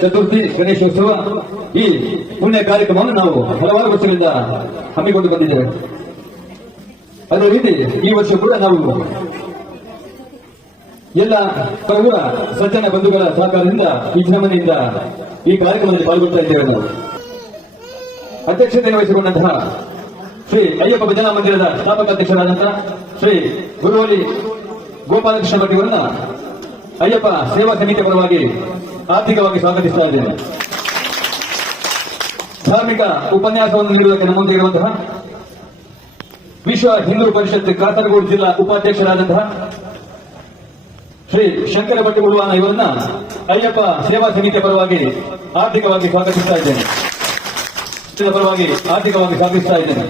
ಚತುರ್ಥಿ ಗಣೇಶೋತ್ಸವ ಈ ಪುಣ್ಯ ಕಾರ್ಯಕ್ರಮವನ್ನು ನಾವು ಹಲವಾರು ವರ್ಷಗಳಿಂದ ಹಮ್ಮಿಕೊಂಡು ಬಂದಿದ್ದೇವೆ. ಅದೇ ರೀತಿ ಈ ವರ್ಷ ಕೂಡ ನಾವು ಎಲ್ಲ ಸರ್ವ ಸಜ್ಜನ ಬಂಧುಗಳ ಸಹಕಾರದಿಂದ ವಿಜೃಂಭಣೆಯಿಂದ ಈ ಕಾರ್ಯಕ್ರಮದಲ್ಲಿ ಪಾಲ್ಗೊಳ್ತಾ ಇದ್ದೇವೆ ನಾವು. ಅಧ್ಯಕ್ಷತೆ ವಹಿಸಿಕೊಂಡಂತಹ ಶ್ರೀ ಅಯ್ಯಪ್ಪ ಭಜನಾ ಮಂದಿರದ ಸ್ಥಾಪಕ ಅಧ್ಯಕ್ಷರಾದಂತಹ ಶ್ರೀ ಗುರುವಲಿ ಗೋಪಾಲಕೃಷ್ಣ ಭಟ್ ಇವರನ್ನ ಅಯ್ಯಪ್ಪ ಸೇವಾ ಸಮಿತಿ ಪರವಾಗಿ ಆರ್ಥಿಕವಾಗಿ ಸ್ವಾಗತಿಸ್ತಾ ಇದ್ದೇನೆ. ಧಾರ್ಮಿಕ ಉಪನ್ಯಾಸವನ್ನು ನೀಡುವುದಕ್ಕೆ ನಮ್ಮ ವಿಶ್ವ ಹಿಂದೂ ಪರಿಷತ್ ಕಾಸರಗೋಡು ಜಿಲ್ಲಾ ಉಪಾಧ್ಯಕ್ಷರಾದಂತಹ ಶ್ರೀ ಶಂಕರ ಭಟ್ಟಿ ಉಳ್ವಾನ ಇವರನ್ನ ಅಯ್ಯಪ್ಪ ಸೇವಾ ಸಮಿತಿಯ ಪರವಾಗಿ ಆರ್ಥಿಕವಾಗಿ ಸ್ವಾಗತಿಸ್ತಾ ಇದ್ದೇನೆ. ಪರವಾಗಿ ಆರ್ಥಿಕವಾಗಿ ಸ್ವಾಗತಿಸ್ತಾ ಇದ್ದೇನೆ.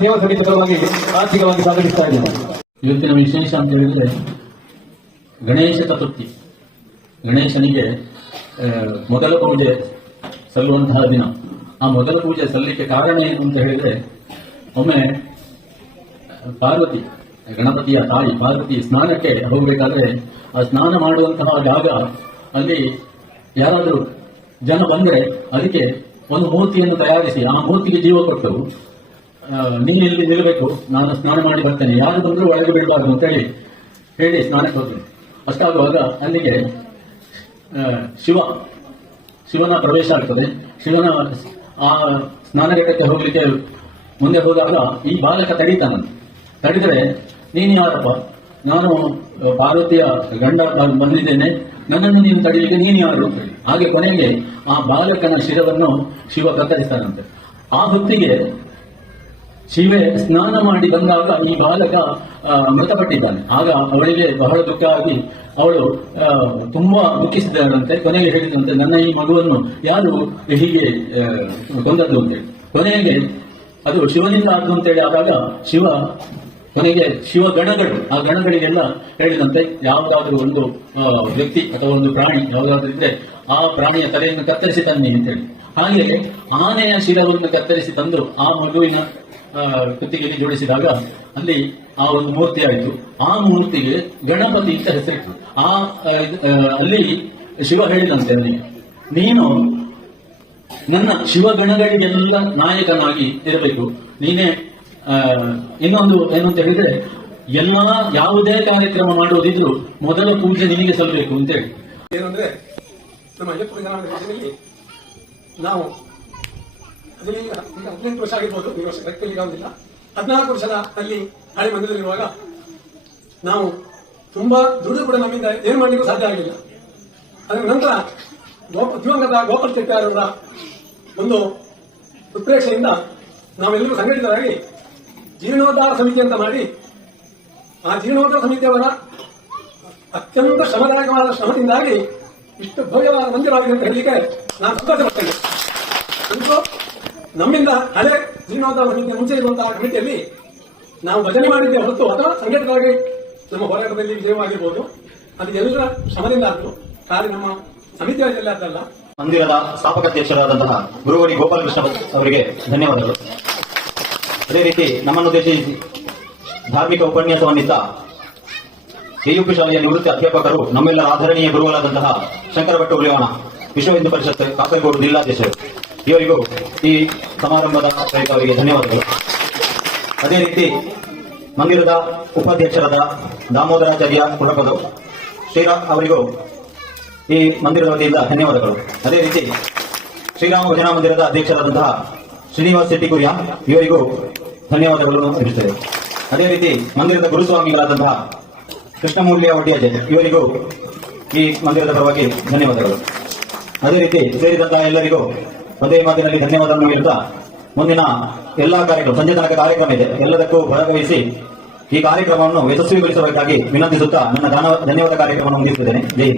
ಸೇವಾ ಸಮಿತಿ ಪರವಾಗಿ ಆರ್ಥಿಕವಾಗಿ ಸ್ವಾಗತಿಸ್ತಾ ಇದ್ದೇನೆ. ಇವತ್ತಿನ ವಿಶೇಷ ಅಂತ ಹೇಳಿದ್ರೆ ಗಣೇಶ ಚತುರ್ಥಿ. ಗಣೇಶನಿಗೆ ಮೊದಲ ಪೂಜೆ ಸಲ್ಲುವಂತಹ ದಿನ. ಆ ಮೊದಲ ಪೂಜೆ ಸಲ್ಲಿಕ್ಕೆ ಕಾರಣ ಏನು ಅಂತ ಹೇಳಿದ್ರೆ, ಒಮ್ಮೆ ಪಾರ್ವತಿ, ಗಣಪತಿಯ ತಾಯಿ ಪಾರ್ವತಿ ಸ್ನಾನಕ್ಕೆ ಹೋಗಬೇಕಾದ್ರೆ ಆ ಸ್ನಾನ ಮಾಡುವಂತಹ ಜಾಗ ಅಲ್ಲಿ ಯಾರಾದರೂ ಜನ ಬಂದರೆ ಅದಕ್ಕೆ ಒಂದು ಮೂರ್ತಿಯನ್ನು ತಯಾರಿಸಿ, ಆ ಮೂರ್ತಿಗೆ ಜೀವ ಕೊಟ್ಟು ನೀನು ಇಲ್ಲಿ ನಿಲ್ಲಬೇಕು ನಾನು ಸ್ನಾನ ಮಾಡಿ ಬರ್ತೇನೆ, ಯಾರು ಬಂದರೂ ಒಳಗೆ ಬಿಡಬಾರ್ದು ಅಂತ ಹೇಳಿ ಹೇಳಿ ಸ್ನಾನಕ್ಕೆ ಹೋಗ್ತೇನೆ. ಅಷ್ಟಾಗುವಾಗ ಅಲ್ಲಿಗೆ ಶಿವ, ಶಿವನ ಪ್ರವೇಶ ಆಗ್ತದೆ. ಶಿವನ ಆ ಸ್ನಾನಘಟ್ಟಕ್ಕೆ ಹೋಗ್ಲಿಕ್ಕೆ ಮುಂದೆ ಹೋದಾಗ ಈ ಬಾಲಕ ತಡೀತಾನಂತೆ. ತಡೆದರೆ, ನೀನು ಯಾರಪ್ಪ? ನಾನು ಪಾರ್ವತಿಯ ಗಂಡ ಬಂದಿದ್ದೇನೆ. ನನ್ನನ್ನು ನೀನು ತಡೆಯಲಿಕ್ಕೆ ನೀನು ಯಾರು? ಹಾಗೆ ಕೊನೆಗೆ ಆ ಬಾಲಕನ ಶಿರವನ್ನು ಶಿವ ಕತ್ತರಿಸ್ತಾನಂತೆ ಆ ಹೊತ್ತಿಗೆ ಶಿವೆ ಸ್ನಾನ ಮಾಡಿ ಬಂದಾಗ ಈ ಬಾಲಕ ಮೃತಪಟ್ಟಿದ್ದಾನೆ. ಆಗ ಅವಳಿಗೆ ಬಹಳ ದುಃಖ ಆಗಿ ಅವಳು ತುಂಬಾ ದುಃಖಿಸಿದ್ದಾಳಂತೆ ಕೊನೆಗೆ ಹೇಳಿದಂತೆ, ನನ್ನ ಈ ಮಗುವನ್ನು ಯಾರು ಹೀಗೆ ಕೊಂದದ್ದು ಅಂತೇಳಿ ಕೊನೆಗೆ ಅದು ಶಿವನಿಂದ ಆದ್ದು ಅಂತೇಳಿ ಆದಾಗ ಶಿವ ಕೊನೆಗೆ ಶಿವ ಗಣಗಳು, ಆ ಗಣಗಳಿಗೆಲ್ಲ ಹೇಳಿದಂತೆ, ಯಾವುದಾದ್ರೂ ಒಂದು ವ್ಯಕ್ತಿ ಅಥವಾ ಒಂದು ಪ್ರಾಣಿ, ಯಾವುದಾದ್ರೂ ಇದ್ರೆ ಆ ಪ್ರಾಣಿಯ ತಲೆಯನ್ನು ಕತ್ತರಿಸಿ ತನ್ನಿ ಅಂತೇಳಿ ಹಾಗೆ ಆನೆಯ ಶಿರವನ್ನು ಕತ್ತರಿಸಿ ತಂದು ಆ ಮಗುವಿನ ಕುತ್ತಿಗೆಯಲ್ಲಿ ಜೋಡಿಸಿದಾಗ ಅಲ್ಲಿ ಆ ಒಂದು ಮೂರ್ತಿ ಆಯಿತು. ಆ ಮೂರ್ತಿಗೆ ಗಣಪತಿ ಅಂತ ಹೆಸರಿತ್ತು. ಆ ಅಲ್ಲಿ ಶಿವ ಹೇಳಿದಂತೆ ಅಲ್ಲಿ, ನೀನು ನನ್ನ ಶಿವಗಣಗಳಿಗೆಲ್ಲ ನಾಯಕನಾಗಿ ಇರಬೇಕು. ನೀನೇ ಇನ್ನೊಂದು ಏನು ಅಂತ ಹೇಳಿದ್ರೆ, ಎಲ್ಲ ಯಾವುದೇ ಕಾರ್ಯಕ್ರಮ ಮಾಡುವುದಿದ್ರು ಮೊದಲ ಪೂಜೆ ನಿನಗೆ ಸಲ್ಲಬೇಕು ಅಂತೇಳಿ ಏನಂದ್ರೆ, ನಮ್ಮ ನಾವು ಅದರಲ್ಲಿ ಹದಿನೆಂಟು ವರ್ಷ ಆಗಿರ್ಬೋದು, ಈ ವರ್ಷ ಕರೆಕ್ಟಲ್ಲಿ ಇರೋದಿಲ್ಲ ಹದಿನಾಲ್ಕು ವರ್ಷದ ಅಲ್ಲಿ ಹಳೆ ಮಂದಿರದಲ್ಲಿರುವಾಗ ನಾವು ತುಂಬಾ ದುಡಿದು ಕೂಡ ನಮ್ಮಿಂದ ಏನು ಮಾಡಲಿಕ್ಕೂ ಸಾಧ್ಯ ಆಗಲಿಲ್ಲ ಅದರ ನಂತರ ದಿವಂಗತ ಗೋಪಾಲ ಚೆಟ್ಟಾರವರ ಒಂದು ಉತ್ಪ್ರೇಕ್ಷೆಯಿಂದ ನಾವೆಲ್ಲರೂ ಸಂಘಟಿತರಾಗಿ ಜೀರ್ಣೋದ್ಧಾರ ಸಮಿತಿ ಅಂತ ಮಾಡಿ, ಆ ಜೀರ್ಣೋದ್ಧಾರ ಸಮಿತಿಯವರ ಅತ್ಯಂತ ಶ್ರಮದಾಯಕವಾದ ಶ್ರಮದಿಂದಾಗಿ ಇಷ್ಟು ಭವ್ಯವಾದ ಮಂದಿರವಾಗಿದೆ ಅಂತ ಹೇಳಲಿಕ್ಕೆ ನಾನು ಸಂತೋಷ ಪಡ್ತೇನೆ ನಮ್ಮಿಂದ ಹಳೆ ಜೀರ್ಣೋದ್ಧಾರ ಸಮಿತಿ ಮುಂಚೆ ಇರುವಂತಹ ಕಮಿಟಿಯಲ್ಲಿ ನಾವು ಭಜನೆ ಮಾಡಿದ್ದೆ ಹೊರತು ಅಥವಾ ಸಂಘಟಕವಾಗಿ ನಮ್ಮ ಹೋರಾಟದಲ್ಲಿ ವಿಜಯವಾಗಿರ್ಬೋದು. ಅದು ಎಲ್ಲರ ಶ್ರಮದಿಂದ ಆದ್ರು ಖಾಲಿ ನಮ್ಮ ಸಮಿತಿಯಲ್ಲ ಮಂದಿರದ ಸ್ಥಾಪಕಾಧ್ಯಕ್ಷರಾದಂತಹ ಗುರುವರಿ ಗೋಪಾಲಕೃಷ್ಣ ಅವರಿಗೆ ಧನ್ಯವಾದಗಳು. ಅದೇ ರೀತಿ ನಮ್ಮನ್ನು ಉದ್ದೇಶಿಸಿ ಧಾರ್ಮಿಕ ಉಪನ್ಯಾಸವನ್ನಿದ್ದ ಕೆಯುಪಿ ಶಾಲೆಯ ನಿವೃತ್ತಿ ಅಧ್ಯಾಪಕರು ನಮ್ಮೆಲ್ಲರ ಆಧರಣೀಯ ಗುರುಗಳಾದಂತಹ ಶಂಕರ ಭಟ್ ಉಳಿಯೋಣ ವಿಶ್ವ ಹಿಂದೂ ಪರಿಷತ್ ಕಾಸರಗೋಡು ಜಿಲ್ಲಾಧ್ಯಕ್ಷರು. ಇವರಿಗೂ ಈ ಸಮಾರಂಭದ ಅವರಿಗೆ ಧನ್ಯವಾದಗಳು. ಅದೇ ರೀತಿ ಮಂದಿರದ ಉಪಾಧ್ಯಕ್ಷರಾದ ದಾಮೋದರಾಚಾರ್ಯ ಕುಲಪದರು ಶ್ರೀರಾಮ್ ಅವರಿಗೂ ಈ ಮಂದಿರದ ವತಿಯಿಂದ ಧನ್ಯವಾದಗಳು. ಅದೇ ರೀತಿ ಶ್ರೀರಾಮ ಭಜನಾ ಮಂದಿರದ ಅಧ್ಯಕ್ಷರಾದಂತಹ ಶ್ರೀನಿವಾಸ್ ಶೆಟ್ಟಿ ಕುರಿಯ ಇವರಿಗೂ ಧನ್ಯವಾದಗಳನ್ನು ಅರ್ಪಿಸುತ್ತೇವೆ ಅದೇ ರೀತಿ ಮಂದಿರದ ಗುರುಸ್ವಾಮಿಗಳಾದಂತಹ ಕೃಷ್ಣಮೂಲ್ಯ ಒಡ್ಡಿಯಾಜೆ ಇವರಿಗೂ ಈ ಮಂದಿರದ ಪರವಾಗಿ ಧನ್ಯವಾದಗಳು. ಅದೇ ರೀತಿ ಸೇರಿದಂತಹ ಎಲ್ಲರಿಗೂ ಒಂದೇ ಮಾತಿನಲ್ಲಿ ಧನ್ಯವಾದವನ್ನು ಹೇಳ್ತಾ, ಮುಂದಿನ ಎಲ್ಲಾ ಕಾರ್ಯಕ್ರಮ, ಸಂಜೆ ತನಕ ಕಾರ್ಯಕ್ರಮ ಇದೆ ಎಲ್ಲದಕ್ಕೂ ಭಾಗವಹಿಸಿ ಈ ಕಾರ್ಯಕ್ರಮವನ್ನು ಯಶಸ್ವಿಗೊಳಿಸಬೇಕಾಗಿ ವಿನಂತಿಸುತ್ತಾ ನನ್ನ ಧನ್ಯವಾದ ಕಾರ್ಯಕ್ರಮವನ್ನು ಮುಗಿಸುತ್ತೇನೆ ಜೈ.